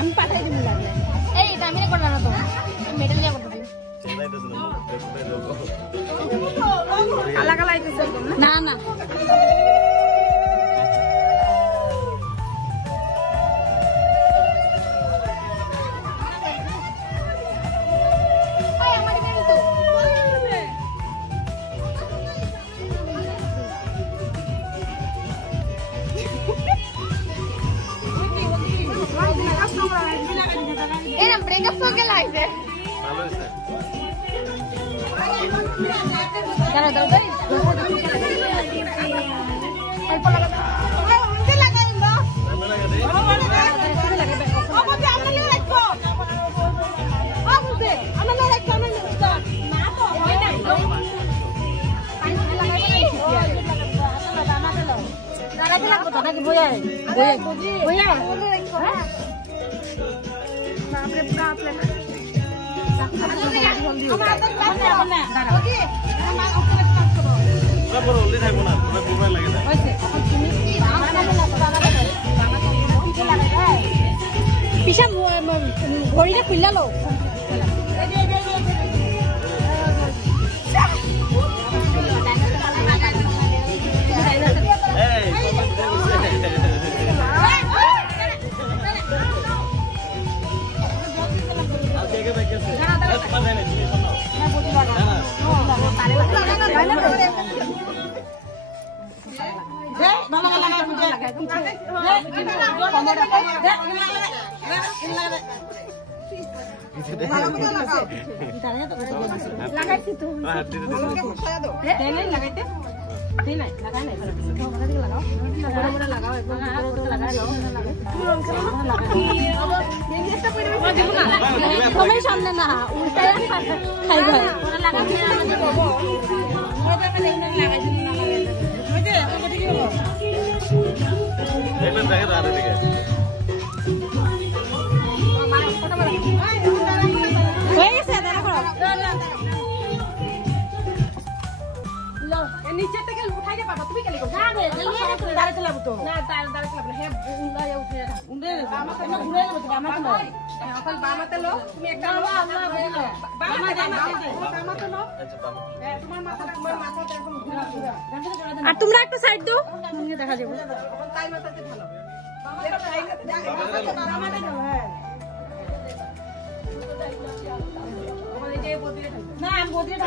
আমি পাঠাই দিব লাগে এই এটা আমি করব না তো মেডেল নিয়ে করব কালা কালা আইতেছে না না era breakup song ke লাগছে ভালো হইছে দাঁড়া দাও দাঁড়া অল্প লাগা দাও উনতে লাগাই দাও আমি লাগাই দেই ওকে আমরা লাগবো ওকে আমরা লাগবো আমরা না তো হয় না পানি লাগাই দাও দাঁড়া কি লাগবে দাদা কি বইয়া বইয়া বাপরে বাপরে পিছা ঘড়িটা খুললা লো সামনে না উল্টা খাই ভাই নিচে থেকে উঠাই দে বাবা তুমি কেন না রে দাঁড়াতে চলাবো তো না দাঁড়াতে চলাবো হে উন্ডায় উঠে উন্ডে আমাকে না ঘুরে যাবে আমাকে না এখন বামাতে লো তুমি একটা আল্লাহ বলো বামাতে লো তোমার মাথাটা এখন ঘুরে আর তোমরা একটু সাইড দাও তুমি দেখা যাবে এখন তাই মাথাতে ভালো বামাতে দাও হ্যাঁ ওই যে বদিয়ে না আমি বদিয়ে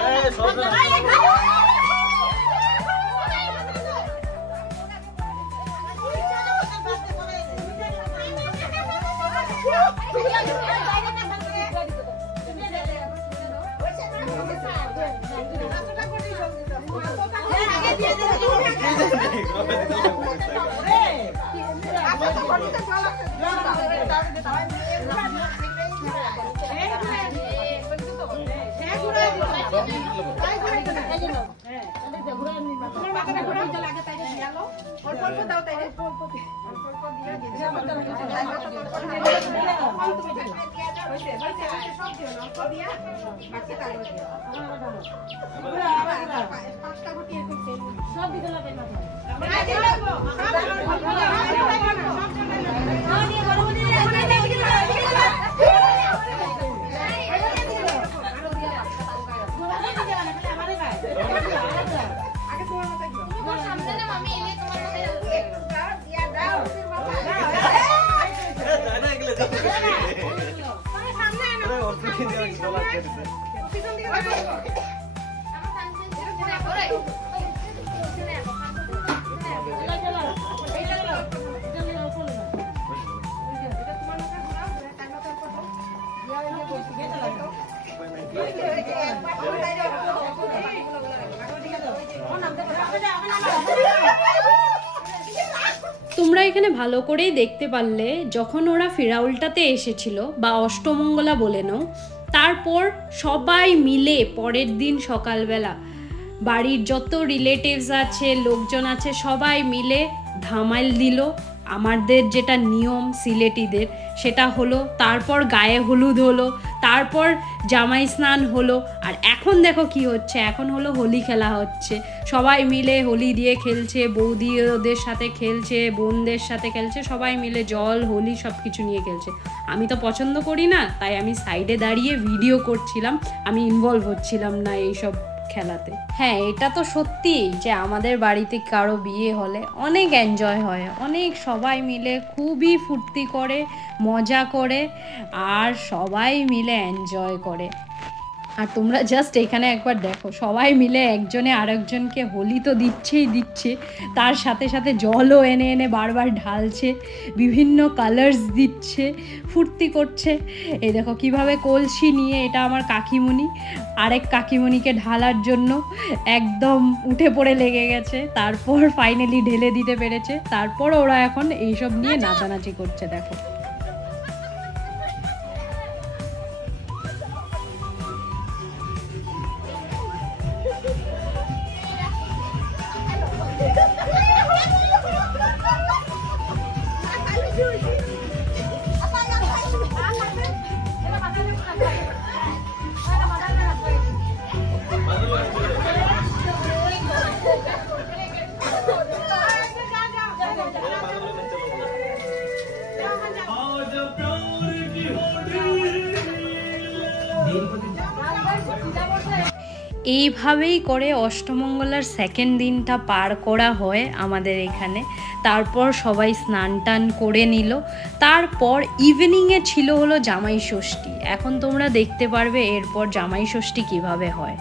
তোমরা এখানে ভালো করেই দেখতে পারলে যখন ওরা ফিরাউলটাতে এসেছিল বা অষ্টমঙ্গলা বলে নাও, তারপর সবাই মিলে পরের দিন সকালবেলা বাড়ির যত রিলেটিভস আছে, লোকজন আছে, সবাই মিলে ধামাইল দিল আমাদের যেটা নিয়ম সিলেটিদের সেটা হলো, তারপর গায়ে হলুদ হলো, তারপর জামাই স্নান হলো, আর এখন দেখো কি হচ্ছে, এখন হলো হোলি খেলা হচ্ছে। সবাই মিলে হোলি দিয়ে খেলছে, বৌদি ওদের সাথে খেলছে, বোনদের সাথে খেলছে, সবাই মিলে জল হোলি সব কিছু নিয়ে খেলছে। আমি তো পছন্দ করি না, তাই আমি সাইডে দাঁড়িয়ে ভিডিও করছিলাম, আমি ইনভলভ হচ্ছিলাম না এইসব খেলাতে। হ্যাঁ, এটা তো সত্যি যে আমাদের বাড়িতে কারো বিয়ে হলে অনেক এনজয় হয়, অনেক সবাই মিলে খুবই ফুর্তি করে, মজা করে, আর সবাই মিলে এনজয় করে। আর তোমরা জাস্ট এখানে একবার দেখো, সবাই মিলে একজনে আরেকজনকে হোলি তো দিচ্ছে, তার সাথে সাথে জলও এনে এনে বারবার ঢালছে, বিভিন্ন কালার্স দিচ্ছে, ফুর্তি করছে। এই দেখো কিভাবে কলসি নিয়ে, এটা আমার কাকিমণি, আরেক কাকিমণিকে ঢালার জন্য একদম উঠে পড়ে লেগে গেছে, তারপর ফাইনালি ঢেলে দিতে পেরেছে। তারপর ওরা এখন এইসব নিয়ে নাচানাচি করছে, দেখো। এইভাবেই করে অষ্টমঙ্গলার সেকেন্ড দিনটা পার করা হয় আমাদের এখানে। তারপর সবাই স্নান টান করে নিল, তারপর ইভিনিংয়ে ছিল হলো জামাই ষষ্ঠী। এখন তোমরা দেখতে পারবে এরপর জামাই ষষ্ঠী কিভাবে হয়।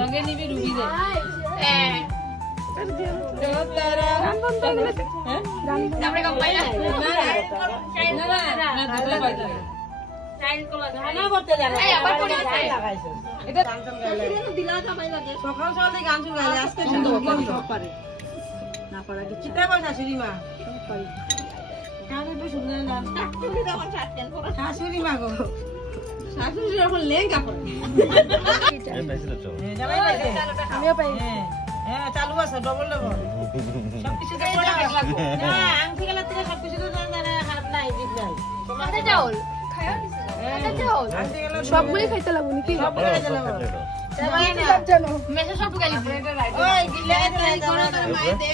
लगे नहीं भी रूबी दे हमरे का पहिला गाना করতে জানো আবার কোন লাগাইছো এটা গান শুন গাইলে দিলা তো ভাই লাগে সকাল সকাল গান শুন গাইলে আজকে সুন্দর সব পারে না পারা কি চিন্তা কর শাশুড়ি মা সব পারি গানে তো শুনলে না তুমি তখন ছাড়তেন শাশুড়ি মা গো শাশুড়ি যখন লেঙ্গা পড়ে আমিও পাই হ্যাঁ চালু আছে ডবল ডবল সবকিছু তো পড়া লাগবে না আংটি গেলে থেকে সবকিছু তো জানা হাত নাই জিত নাই তোমাদের চাউল খায়া দিছে এটা চাউল আংটি গেলে সবগুলো খাইতে লাগবে নাকি সবগুলো খাইতে লাগবে সবাই না জানো মেসে সব গালি ওই গিলে করে তোর মাই দে